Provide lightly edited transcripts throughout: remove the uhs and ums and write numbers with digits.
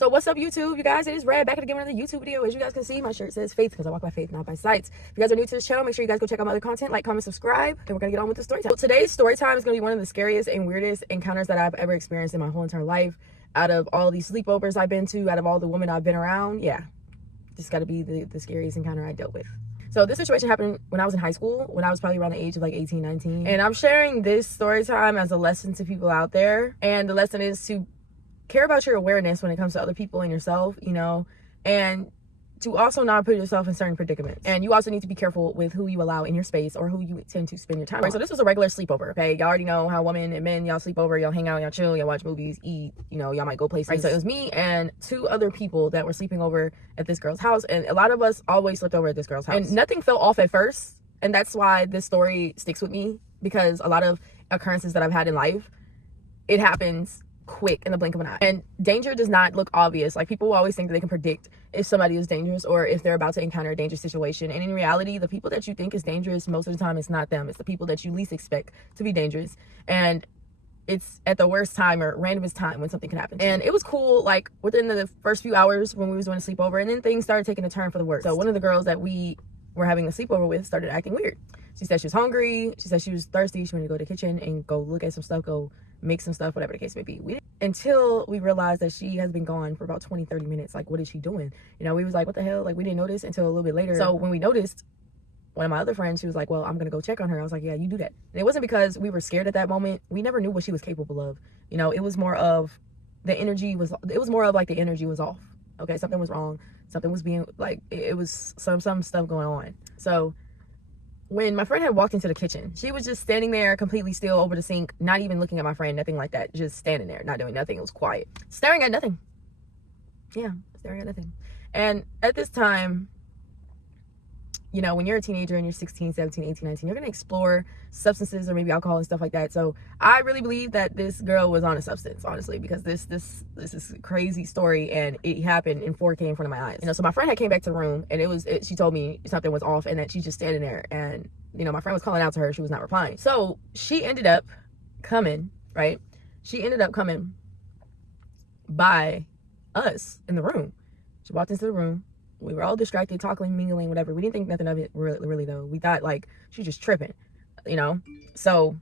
So what's up, YouTube? You guys, it is Red back again with another YouTube video. As you guys can see, my shirt says faith because I walk by faith, not by sight. If you guys are new to this channel, make sure you guys go check out my other content, like, comment, subscribe, and we're gonna get on with the story time. So today's story time is gonna be one of the scariest and weirdest encounters that I've ever experienced in my whole entire life. Out of all these sleepovers I've been to, out of all the women I've been around, yeah, this got to be the scariest encounter I dealt with. So this situation happened when I was in high school, when I was probably around the age of like 18, 19. And I'm sharing this story time as a lesson to people out there. And the lesson is to care about your awareness when it comes to other people and yourself, you know, and to also not put yourself in certain predicaments. And you also need to be careful with who you allow in your space or who you tend to spend your time with. So this was a regular sleepover, okay? Y'all already know how women and men, y'all sleep over, y'all hang out, y'all chill, y'all watch movies, eat, you know, y'all might go places. Right? So it was me and two other people that were sleeping over at this girl's house. And a lot of us always slept over at this girl's house. And nothing felt off at first. And that's why this story sticks with me, because a lot of occurrences that I've had in life, it happens quick in the blink of an eye. And danger does not look obvious. Like, people always think that they can predict if somebody is dangerous or if they're about to encounter a dangerous situation. And in reality, the people that you think is dangerous, most of the time it's not them. It's the people that you least expect to be dangerous. And it's at the worst time or randomest time when something can happen. And it was cool, like, within the first few hours when we was doing a sleepover, and then things started taking a turn for the worse. So one of the girls that we were having a sleepover with started acting weird. She said she was hungry. She said she was thirsty. She wanted to go to the kitchen and go look at some stuff, go make some stuff, whatever the case may be. Until we realized that she has been gone for about 20-30 minutes. Like, what is she doing? You know, we was like, what the hell? Like, we didn't notice until a little bit later. So when we noticed, one of my other friends, she was like, well, I'm gonna go check on her. I was like, yeah, you do that. And it wasn't because we were scared at that moment. We never knew what she was capable of. You know, it was more of the energy was off. Okay, something was wrong. Something was being, like, it was some stuff going on. So when my friend had walked into the kitchen, she was just standing there completely still over the sink, not even looking at my friend, nothing like that, just standing there, not doing nothing. It was quiet, staring at nothing. Yeah, staring at nothing. And at this time, you know, when you're a teenager and you're 16, 17, 18, 19, you're going to explore substances or maybe alcohol and stuff like that. So I really believe that this girl was on a substance, honestly, because this is a crazy story, and it happened in 4K in front of my eyes. You know, so my friend had came back to the room, and she told me something was off and that she's just standing there. And, you know, my friend was calling out to her. She was not replying. So she ended up coming, right? She ended up coming by us in the room. She walked into the room. We were all distracted, talking, mingling, whatever. We didn't think nothing of it, really, though. We thought, like, she's just tripping, you know? So,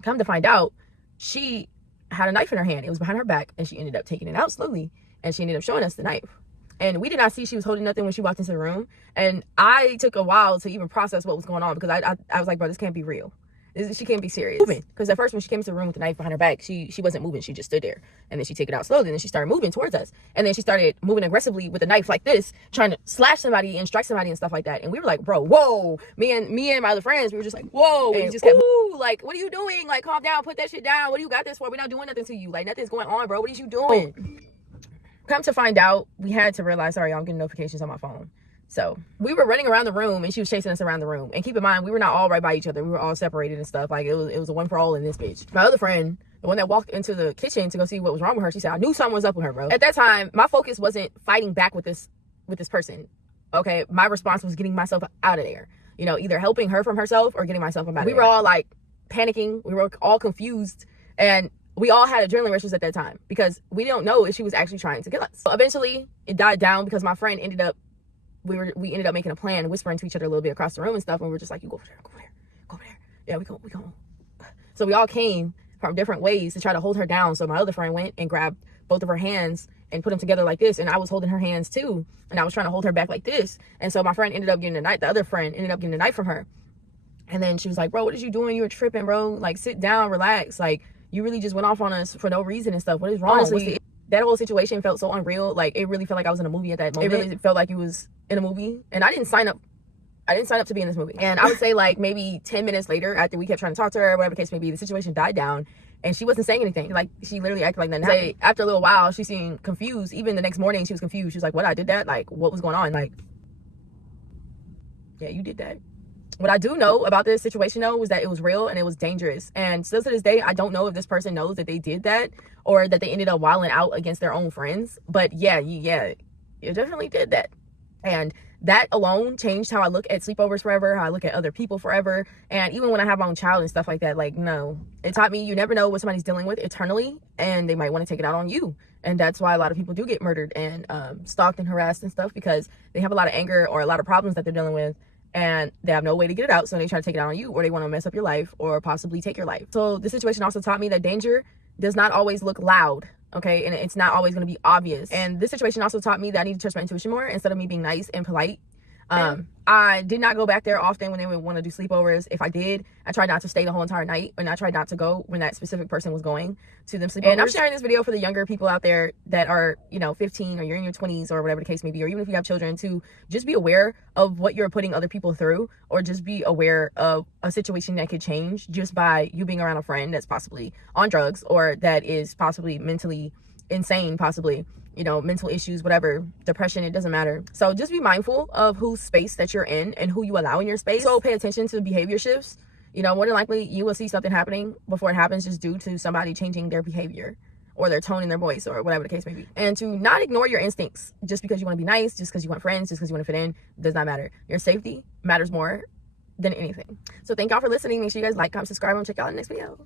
come to find out, she had a knife in her hand. It was behind her back, and she ended up taking it out slowly, and she ended up showing us the knife. And we did not see she was holding nothing when she walked into the room. And I took a while to even process what was going on, because I was like, bro, this can't be real. She can't be serious. Because at first, when she came to the room with the knife behind her back, she wasn't moving. She just stood there. And then she took it out slowly. And then she started moving towards us. And then she started moving aggressively with a knife like this, trying to slash somebody and strike somebody and stuff like that. And we were like, bro, whoa. Me and my other friends, we were just like, whoa. And just kept, like, what are you doing? Like, calm down. Put that shit down. What do you got this for? We're not doing nothing to you. Like, nothing's going on, bro. What are you doing? Come to find out, we had to realize, sorry, I'm getting notifications on my phone. So we were running around the room, and she was chasing us around the room. And keep in mind, we were not all right by each other. We were all separated and stuff. Like, it was a one for all in this bitch. My other friend, the one that walked into the kitchen to go see what was wrong with her, she said, I knew something was up with her, bro. At that time, my focus wasn't fighting back with this person. Okay, my response was getting myself out of there. You know, either helping her from herself or getting myself out of there. We were all like panicking. We were all confused, and we all had adrenaline rushes at that time because we don't know if she was actually trying to kill us. So eventually, it died down because my friend ended up making a plan, whispering to each other a little bit across the room and stuff. And we were just like, you go over there, go over there, go over there. Yeah, we go. So we all came from different ways to try to hold her down. So my other friend went and grabbed both of her hands and put them together like this. And I was holding her hands too. And I was trying to hold her back like this. And so my friend ended up getting the knife. The other friend ended up getting the knife from her. And then she was like, bro, what is you doing? You were tripping, bro. Like, sit down, relax. Like, you really just went off on us for no reason and stuff. What is wrong? Honestly, that whole situation felt so unreal. Like, it really felt like I was in a movie at that moment. It really felt like it was in a movie, and I didn't sign up to be in this movie. And I would say, like, maybe 10 minutes later, after we kept trying to talk to her, whatever the case may be, the situation died down, and she wasn't saying anything. Like, she literally acted like nothing happened. After a little while, she seemed confused. Even the next morning, she was confused. She was like, what, I did that? Like, what was going on? Like, yeah, you did that. What I do know about this situation, though, was that it was real and it was dangerous. And still to this day, I don't know if this person knows that they did that or that they ended up wilding out against their own friends. But yeah, you definitely did that. And that alone changed how I look at sleepovers forever, how I look at other people forever. And even when I have my own child and stuff like that, like, no, it taught me you never know what somebody's dealing with eternally, and they might want to take it out on you. And that's why a lot of people do get murdered and stalked and harassed and stuff, because they have a lot of anger or a lot of problems that they're dealing with, and they have no way to get it out. So they try to take it out on you, or they want to mess up your life or possibly take your life. So this situation also taught me that danger does not always look loud. Okay, and it's not always going to be obvious. And this situation also taught me that I need to trust my intuition more instead of me being nice and polite. I did not go back there often when they would want to do sleepovers. If I did, I tried not to stay the whole entire night, and I tried not to go when that specific person was going to them sleepovers. And I'm sharing this video for the younger people out there that are, 15, or you're in your 20s, or whatever the case may be, or even if you have children, to just be aware of what you're putting other people through, or just be aware of a situation that could change just by you being around a friend that's possibly on drugs, or that is possibly mentally insane, possibly, mental issues, whatever, depression, it doesn't matter. So just be mindful of whose space that you're in and who you allow in your space. So pay attention to behavior shifts. More than likely you will see something happening before it happens, just due to somebody changing their behavior or their tone in their voice, or whatever the case may be. And to not ignore your instincts just because you want to be nice, just because you want friends, just because you want to fit in, does not matter. Your safety matters more than anything. So thank y'all for listening. Make sure you guys like, comment, subscribe, and check out the next video.